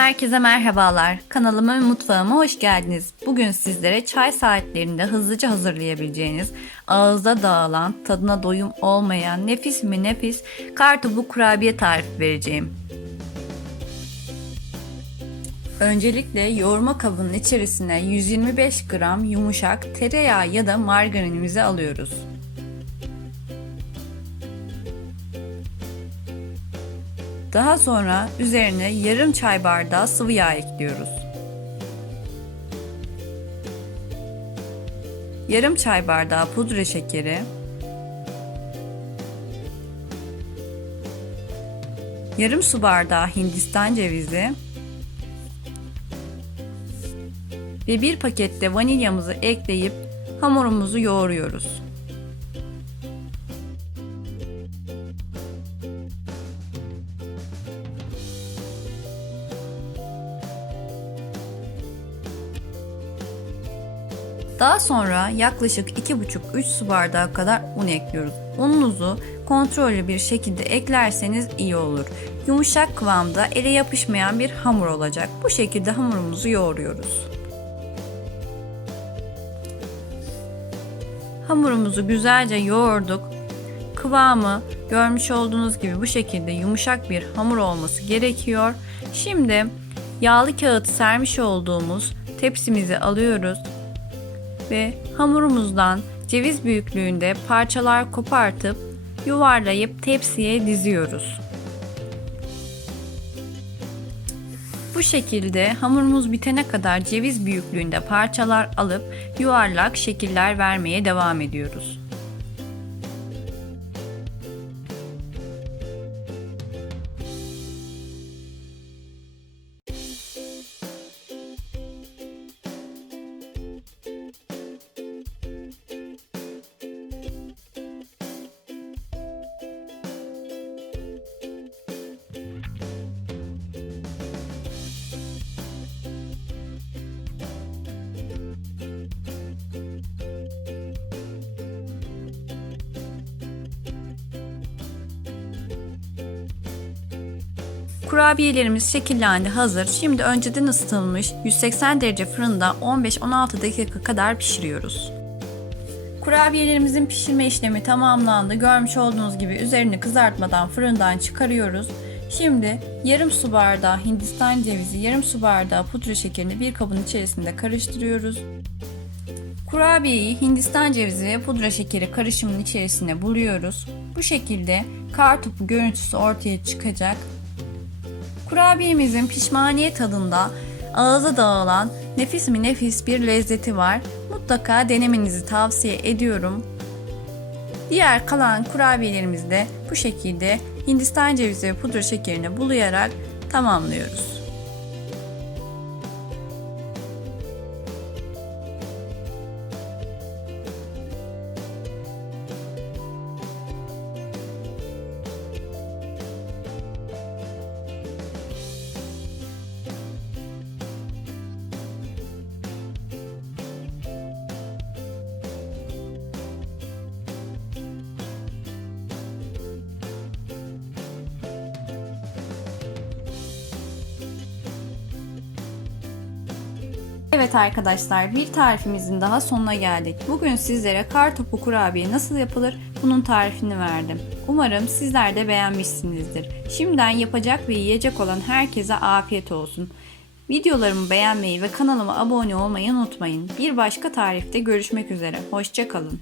Herkese merhabalar. Kanalıma ve mutfağıma hoş geldiniz. Bugün sizlere çay saatlerinde hızlıca hazırlayabileceğiniz, ağızda dağılan, tadına doyum olmayan nefis mi nefis kartopu kurabiye tarifi vereceğim. Öncelikle yoğurma kabının içerisine 125 gram yumuşak tereyağı ya da margarinimizi alıyoruz. Daha sonra üzerine yarım çay bardağı sıvı yağ ekliyoruz. Yarım çay bardağı pudra şekeri, yarım su bardağı hindistan cevizi ve bir pakette vanilyamızı ekleyip hamurumuzu yoğuruyoruz. Daha sonra yaklaşık 2,5-3 su bardağı kadar un ekliyoruz. Ununuzu kontrollü bir şekilde eklerseniz iyi olur. Yumuşak kıvamda ele yapışmayan bir hamur olacak. Bu şekilde hamurumuzu yoğuruyoruz. Hamurumuzu güzelce yoğurduk. Kıvamı görmüş olduğunuz gibi bu şekilde yumuşak bir hamur olması gerekiyor. Şimdi yağlı kağıt sermiş olduğumuz tepsimizi alıyoruz ve hamurumuzdan ceviz büyüklüğünde parçalar kopartıp yuvarlayıp tepsiye diziyoruz. Bu şekilde hamurumuz bitene kadar ceviz büyüklüğünde parçalar alıp yuvarlak şekiller vermeye devam ediyoruz. Kurabiyelerimiz şekillendi hazır. Şimdi önceden ısıtılmış 180 derece fırında 15-16 dakika kadar pişiriyoruz. Kurabiyelerimizin pişirme işlemi tamamlandı. Görmüş olduğunuz gibi üzerini kızartmadan fırından çıkarıyoruz. Şimdi yarım su bardağı hindistan cevizi, yarım su bardağı pudra şekerini bir kabın içerisinde karıştırıyoruz. Kurabiyeyi hindistan cevizi ve pudra şekeri karışımının içerisine buluyoruz. Bu şekilde kar topu görüntüsü ortaya çıkacak. Kurabiyemizin pişmaniye tadında ağza dağılan nefis mi nefis bir lezzeti var. Mutlaka denemenizi tavsiye ediyorum. Diğer kalan kurabiyelerimizi de bu şekilde Hindistan cevizi ve pudra şekerini bulayarak tamamlıyoruz. Evet arkadaşlar bir tarifimizin daha sonuna geldik. Bugün sizlere kar topu kurabiye nasıl yapılır bunun tarifini verdim. Umarım sizler de beğenmişsinizdir. Şimdiden yapacak ve yiyecek olan herkese afiyet olsun. Videolarımı beğenmeyi ve kanalıma abone olmayı unutmayın. Bir başka tarifte görüşmek üzere. Hoşçakalın.